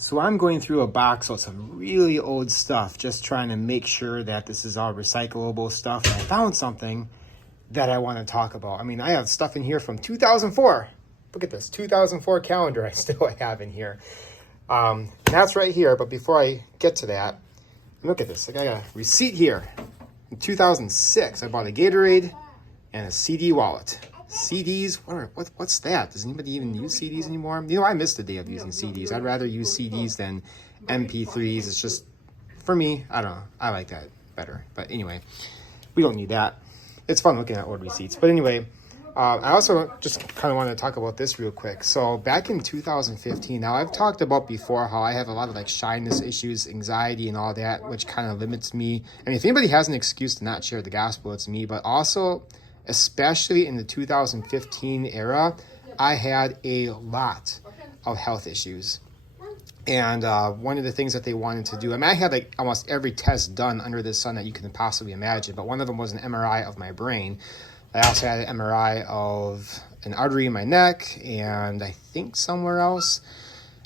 So I'm going through a box of some really old stuff, just trying to make sure that this is all recyclable stuff. And I found something that I want to talk about. I mean, I have stuff in here from 2004. Look at this, 2004 calendar I still have in here. That's right here, but before I get to that, look at this. I got a receipt here. In 2006, I bought a Gatorade and a CD wallet. CDs, what's that? Does anybody even use CDs anymore? You know, I miss the day of using CDs. I'd rather use CDs than MP3s. It's just, for me, I don't know. I like that better. But anyway, we don't need that. It's fun looking at old receipts. But anyway, I also just kind of want to talk about this real quick. So back in 2015, now I've talked about before how I have a lot of like shyness issues, anxiety and all that, which kind of limits me. I mean, if anybody has an excuse to not share the gospel, it's me. But also, especially in the 2015 era, I had a lot of health issues. And one of the things that they wanted to do, I mean, I had like almost every test done under the sun that you can possibly imagine, but one of them was an MRI of my brain. I also had an MRI of an artery in my neck, and I think somewhere else,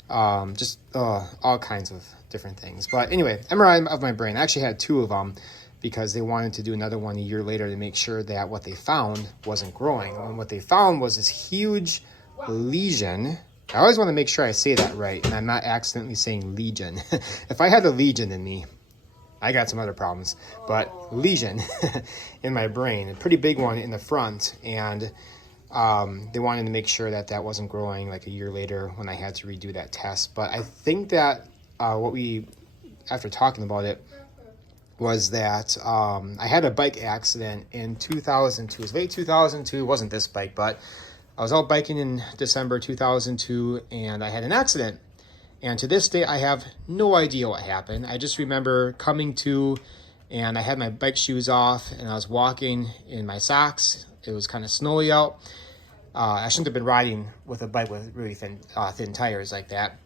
just all kinds of different things. But anyway, MRI of my brain. I actually had two of them, because they wanted to do another one a year later to make sure that what they found wasn't growing. And what they found was this huge lesion. I always want to make sure I say that right, and I'm not accidentally saying legion. If I had a legion in me, I got some other problems, but lesion in my brain, a pretty big one in the front, and they wanted to make sure that that wasn't growing like a year later when I had to redo that test. But I think that after talking about it, was that I had a bike accident in 2002. It was late 2002. It wasn't this bike, but I was out biking in December 2002, and I had an accident. And to this day, I have no idea what happened. I just remember coming to, and I had my bike shoes off, and I was walking in my socks. It was kind of snowy out. I shouldn't have been riding with a bike with really thin tires like that.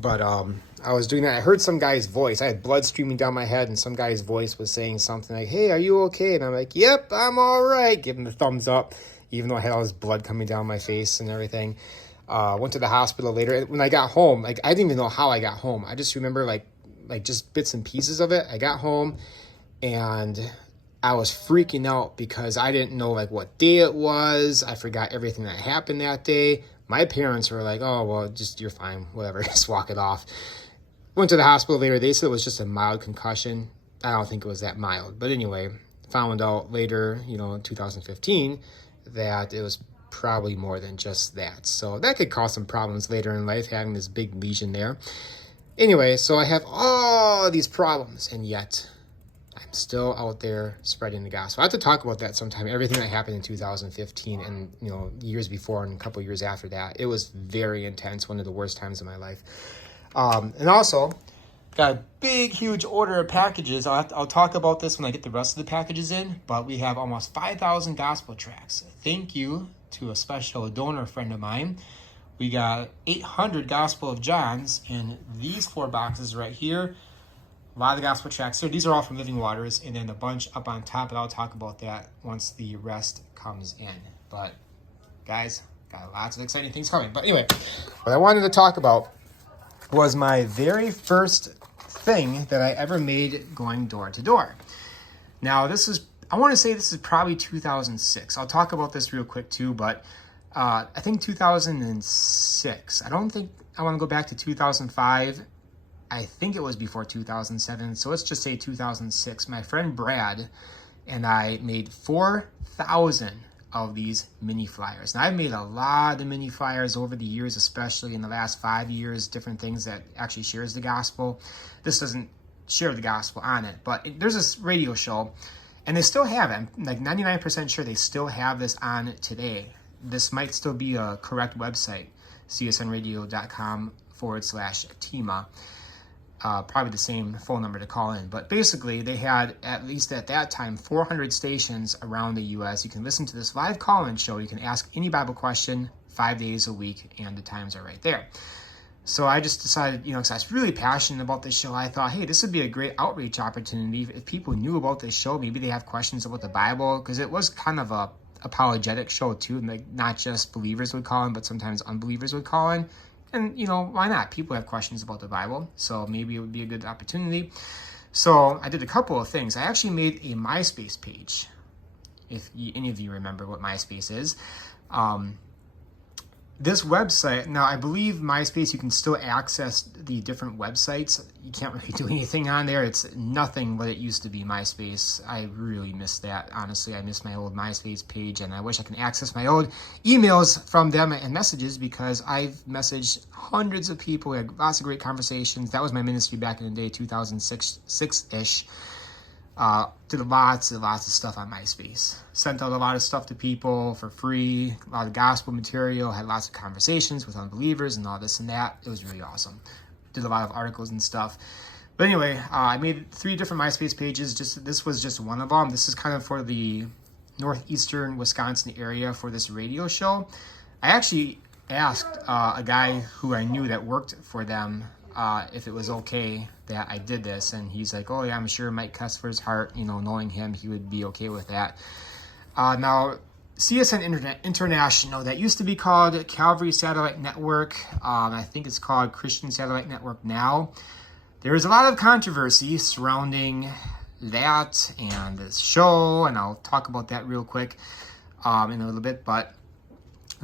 But I was doing that. I heard some guy's voice. I had blood streaming down my head, and some guy's voice was saying something like, "Hey, are you okay?" And I'm like, "Yep, I'm all right." Giving the thumbs up, even though I had all this blood coming down my face and everything. Went to the hospital later. When I got home, like I didn't even know how I got home. I just remember like just bits and pieces of it. I got home, and I was freaking out because I didn't know like what day it was. I forgot everything that happened that day. My parents were like, "Oh, well, just you're fine, whatever, just walk it off." Went to the hospital later. They said it was just a mild concussion. I don't think it was that mild. But anyway, found out later, in 2015, that it was probably more than just that. So that could cause some problems later in life, having this big lesion there. Anyway, so I have all these problems, and yet I'm still out there spreading the gospel. I have to talk about that sometime, everything that happened in 2015 and, years before and a couple years after that. It was very intense, one of the worst times of my life. And also, got a big, huge order of packages. I'll talk about this when I get the rest of the packages in, but we have almost 5,000 gospel tracts. Thank you to a special donor friend of mine. We got 800 Gospel of Johns in these 4 boxes right here. A lot of the gospel tracts here. These are all from Living Waters, and then a bunch up on top, and I'll talk about that once the rest comes in. But guys, got lots of exciting things coming. But anyway, what I wanted to talk about was my very first thing that I ever made going door to door. Now I want to say this is probably 2006. I'll talk about this real quick too, but I think 2006. I don't think I want to go back to 2005. I think it was before 2007, so let's just say 2006. My friend Brad and I made 4,000 of these mini flyers. And I've made a lot of mini flyers over the years, especially in the last 5 years, different things that actually shares the gospel. This doesn't share the gospel on it, but there's this radio show, and they still have it. I'm like 99% sure they still have this on today. This might still be a correct website, csnradio.com/TIMA. Probably the same phone number to call in. But basically, they had, at least at that time, 400 stations around the U.S. You can listen to this live call-in show. You can ask any Bible question 5 days a week, and the times are right there. So I just decided, because I was really passionate about this show, I thought, hey, this would be a great outreach opportunity. If people knew about this show, maybe they have questions about the Bible, because it was kind of a apologetic show too. Like, not just believers would call in, but sometimes unbelievers would call in. And, why not? People have questions about the Bible, so maybe it would be a good opportunity. So I did a couple of things. I actually made a MySpace page, if any of you remember what MySpace is. This website, now I believe MySpace, you can still access the different websites. You can't really do anything on there. It's nothing what it used to be, MySpace. I really miss that. Honestly, I miss my old MySpace page, and I wish I can access my old emails from them and messages, because I've messaged hundreds of people. We had lots of great conversations. That was my ministry back in the day, 2006-ish. Did lots and lots of stuff on MySpace. Sent out a lot of stuff to people for free, a lot of gospel material, had lots of conversations with unbelievers and all this and that. It was really awesome. Did a lot of articles and stuff. But anyway, I made 3 different MySpace pages. This was just one of them. This is kind of for the northeastern Wisconsin area for this radio show. I actually asked a guy who I knew that worked for them if it was okay that I did this, and he's like, oh yeah, I'm sure Mike Kessler's heart, knowing him, he would be okay with that. Now, CSN International, that used to be called Calvary Satellite Network. I think it's called Christian Satellite Network now. There is a lot of controversy surrounding that and this show, and I'll talk about that real quick in a little bit, but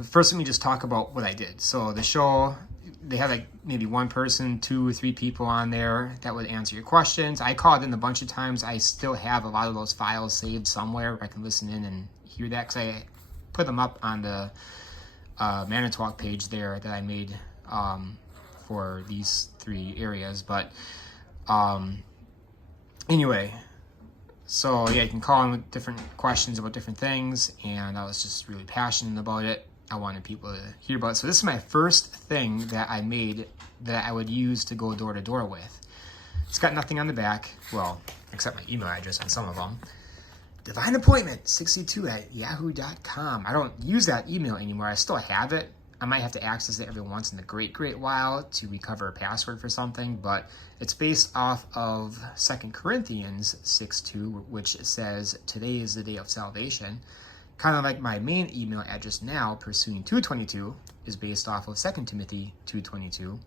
first let me just talk about what I did. So the show, they had like maybe one person, 2 or 3 people on there that would answer your questions. I called in a bunch of times. I still have a lot of those files saved somewhere where I can listen in and hear that, because I put them up on the Manitowoc page there that I made for these 3 areas. But anyway, so yeah, you can call in with different questions about different things, and I was just really passionate about it. I wanted people to hear about it. So this is my first thing that I made that I would use to go door to door with. It's got nothing on the back, well, except my email address on some of them. Divine Appointment 62@yahoo.com. I don't use that email anymore. I still have it. I might have to access it every once in a great while to recover a password for something, but it's based off of 2 Corinthians 6:2, which says, today is the day of salvation. Kind of like my main email address now, Pursuing 222, is based off of 2 Timothy 2:22,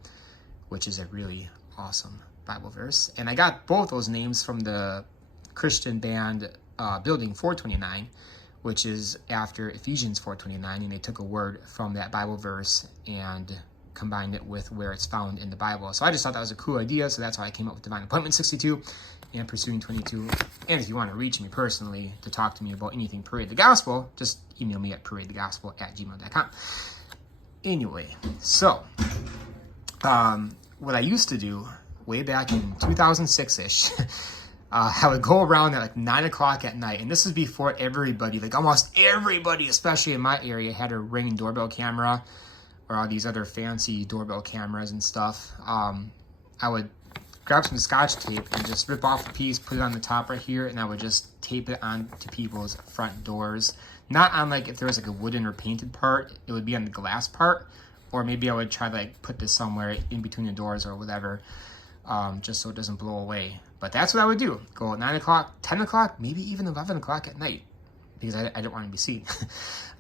which is a really awesome Bible verse. And I got both those names from the Christian band Building 429, which is after Ephesians 4:29, and they took a word from that Bible verse and combined it with where it's found in the Bible. So I just thought that was a cool idea, so that's how I came up with Divine Appointment 62 and Pursuing 22. And if you want to reach me personally to talk to me about anything Parade the Gospel, just email me at paradethegospel@gmail.com. Anyway, so what I used to do way back in 2006-ish, I would go around at like 9 o'clock at night, and this is before everybody, like almost everybody, especially in my area, had a Ring doorbell camera or all these other fancy doorbell cameras and stuff. I would grab some Scotch tape and just rip off a piece, put it on the top right here, and I would just tape it onto people's front doors. Not on like if there was like a wooden or painted part, it would be on the glass part, or maybe I would try to like put this somewhere in between the doors or whatever, just so it doesn't blow away. But that's what I would do. Go at 9 o'clock, 10 o'clock, maybe even 11 o'clock at night, because I didn't want to be seen.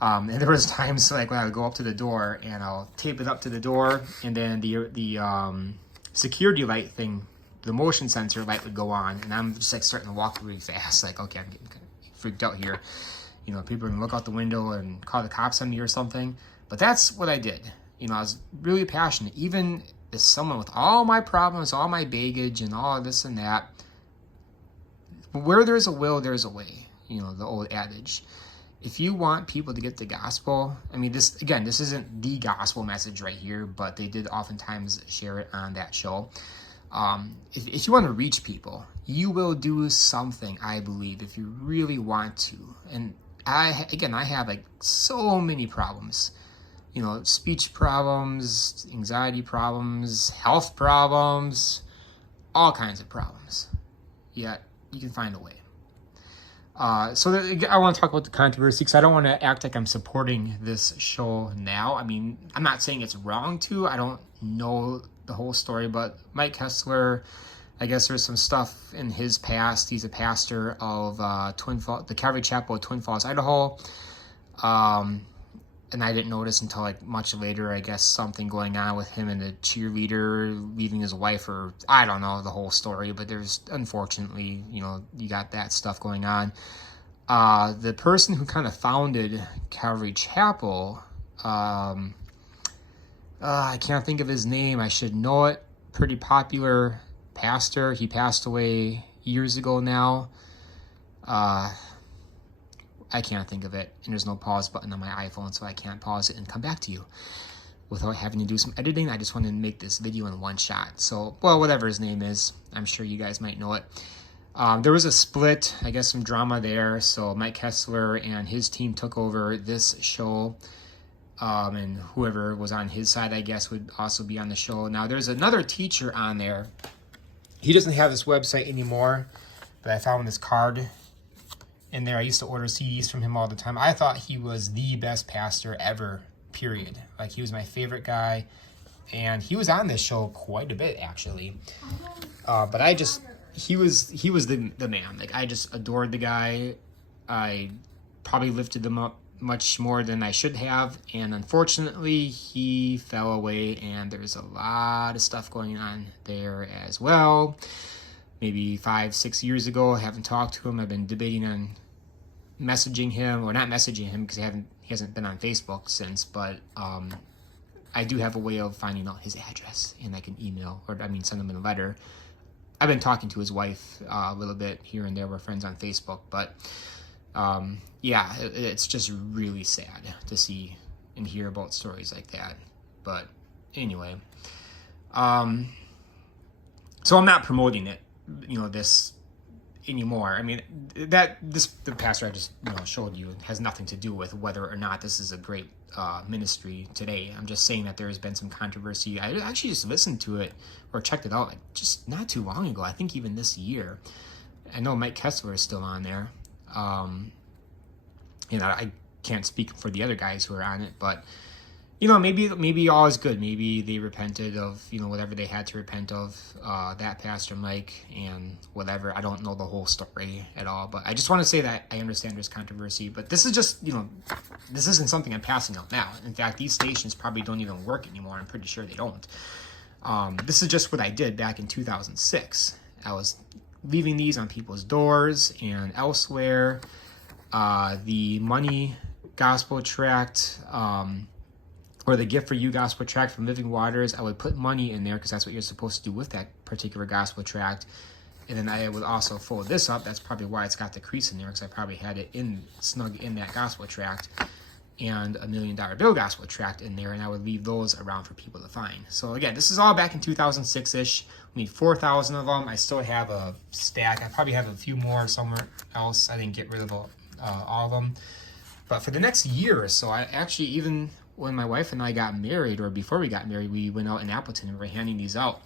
And there was times like when I would go up to the door and I'll tape it up to the door, and then the security light thing, the motion sensor light would go on, and I'm just like starting to walk really fast. Like, okay, I'm getting kind of freaked out here. People are gonna look out the window and call the cops on me or something. But that's what I did. I was really passionate. Even as someone with all my problems, all my baggage, and all this and that, where there's a will, there's a way. The old adage. If you want people to get the gospel, this isn't the gospel message right here, but they did oftentimes share it on that show. If you want to reach people, you will do something, I believe, if you really want to. And I have like so many problems, speech problems, anxiety problems, health problems, all kinds of problems. Yet you can find a way. I want to talk about the controversy, because I don't want to act like I'm supporting this show now. I'm not saying it's wrong to. I don't know the whole story, but Mike Kessler, I guess there's some stuff in his past. He's a pastor of the Calvary Chapel of Twin Falls, Idaho. and I didn't notice until like much later, I guess, something going on with him and the cheerleader leaving his wife, or I don't know the whole story, but there's, unfortunately, you know, you got that stuff going on. The person who kind of founded Calvary Chapel, I can't think of his name. I should know it. Pretty popular pastor. He passed away years ago now. I can't think of it, and there's no pause button on my iPhone, so I can't pause it and come back to you without having to do some editing. I just wanted to make this video in one shot. So, well, whatever his name is, I'm sure you guys might know it. There was a split, I guess some drama there, so Mike Kessler and his team took over this show, and whoever was on his side, I guess, would also be on the show. Now, there's another teacher on there. He doesn't have this website anymore, but I found this card in there. I used to order CDs from him all the time. I thought he was the best pastor ever, period. Like, he was my favorite guy, and he was on this show quite a bit, actually. But he was the man. Like, I just adored the guy. I probably lifted him up much more than I should have, and unfortunately he fell away, and there's a lot of stuff going on there as well. Maybe 5-6 years ago, I haven't talked to him. I've been debating on messaging him, or not messaging him, because he hasn't been on Facebook since, but I do have a way of finding out his address, and I can email, or send him a letter. I've been talking to his wife a little bit here and there. We're friends on Facebook, but yeah, it's just really sad to see and hear about stories like that. But anyway, so I'm not promoting it, this anymore. The pastor I just showed you has nothing to do with whether or not this is a great ministry today. I'm just saying that there has been some controversy. I actually just listened to it or checked it out just not too long ago. I think even this year. I know Mike Kessler is still on there. I can't speak for the other guys who are on it, but maybe all is good. Maybe they repented of whatever they had to repent of, that Pastor Mike and whatever. I don't know the whole story at all, but I just want to say that I understand there's controversy, but this is just this isn't something I'm passing out now. In fact, these stations probably don't even work anymore. I'm pretty sure they don't. This is just what I did back in 2006. I was leaving these on people's doors and elsewhere. The Money Gospel Tract, or the Gift for You Gospel Tract from Living Waters, I would put money in there because that's what you're supposed to do with that particular gospel tract. And then I would also fold this up. That's probably why it's got the crease in there, because I probably had it snug in that gospel tract, and a $1 Million Bill gospel tract in there, and I would leave those around for people to find. So again, this is all back in 2006-ish. We need 4,000 of them. I still have a stack. I probably have a few more somewhere else. I didn't get rid of all of them. But for the next year or so, I actually, even when my wife and I got married, or before we got married, we went out in Appleton and we were handing these out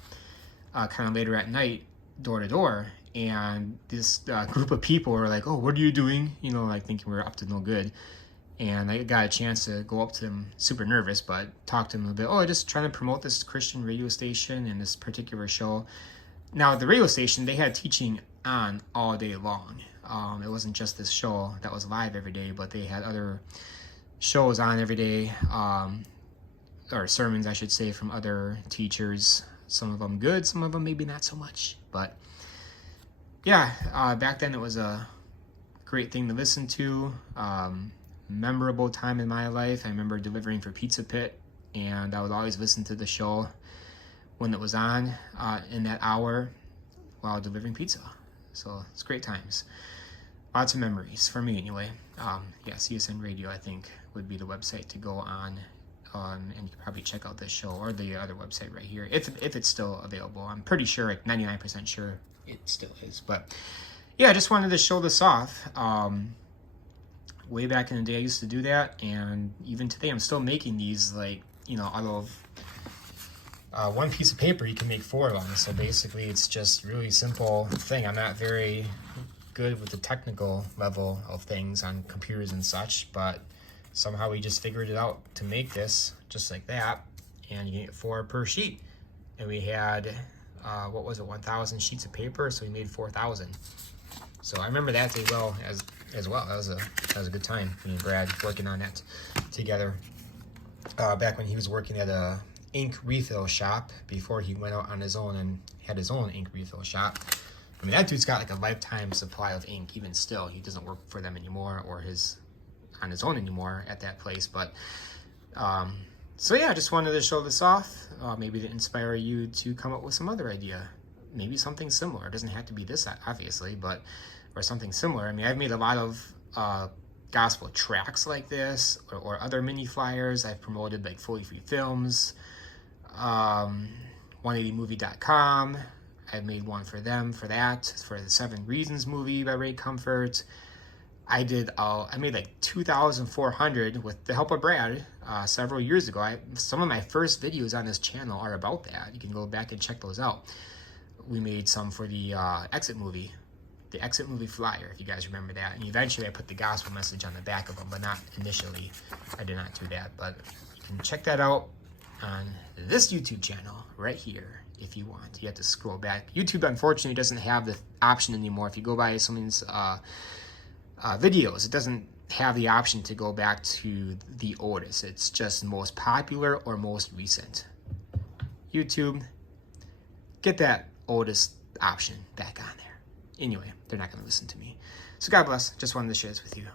kind of later at night, door to door. And this group of people were like, "Oh, what are you doing?" Thinking we were up to no good. And I got a chance to go up to them, super nervous, but talk to them a bit. "Oh, I'm just trying to promote this Christian radio station and this particular show." Now, the radio station, they had teaching on all day long. It wasn't just this show that was live every day, but they had other shows on every day, or sermons, I should say, from other teachers. Some of them good, some of them maybe not so much. But yeah, back then it was a great thing to listen to. Memorable time in my life. I remember delivering for Pizza Pit, and I would always listen to the show when it was on in that hour while delivering pizza. So it's great times. Lots of memories for me anyway. CSN Radio, I think, would be the website to go on, and you can probably check out this show or the other website right here if it's still available. I'm pretty sure, 99% sure it still is. But yeah, I just wanted to show this off. Way back in the day, I used to do that, and even today, I'm still making these, out of one piece of paper, you can make 4 of them. So basically, it's just really simple thing. I'm not very good with the technical level of things on computers and such, but somehow we just figured it out to make this just like that, and you get 4 per sheet. And we had 1,000 sheets of paper, so we made 4,000. So I remember that day well as well. That was a good time, me and Brad working on that together. back when he was working at a ink refill shop before he went out on his own and had his own ink refill shop. I mean, that dude's got like a lifetime supply of ink. Even still, he doesn't work for them anymore or on his own anymore at that place. But so yeah, I just wanted to show this off, maybe to inspire you to come up with some other idea, maybe something similar. It doesn't have to be this, obviously, but or something similar. I mean, I've made a lot of gospel tracks like this, or other mini flyers. I've promoted like Fully Free Films, 180movie.com. I made one for them for that, for the 7 Reasons movie by Ray Comfort. I made like 2,400 with the help of Brad several years ago. Some of my first videos on this channel are about that. You can go back and check those out. We made some for the Exit movie flyer, if you guys remember that. And eventually I put the gospel message on the back of them, but not initially. I did not do that, but you can check that out on this YouTube channel right here if you want. You have to scroll back. YouTube, unfortunately, doesn't have the option anymore. If you go by someone's videos, it doesn't have the option to go back to the oldest. It's just most popular or most recent. YouTube, get that oldest option back on there. Anyway, they're not going to listen to me. So God bless. Just wanted to share this with you.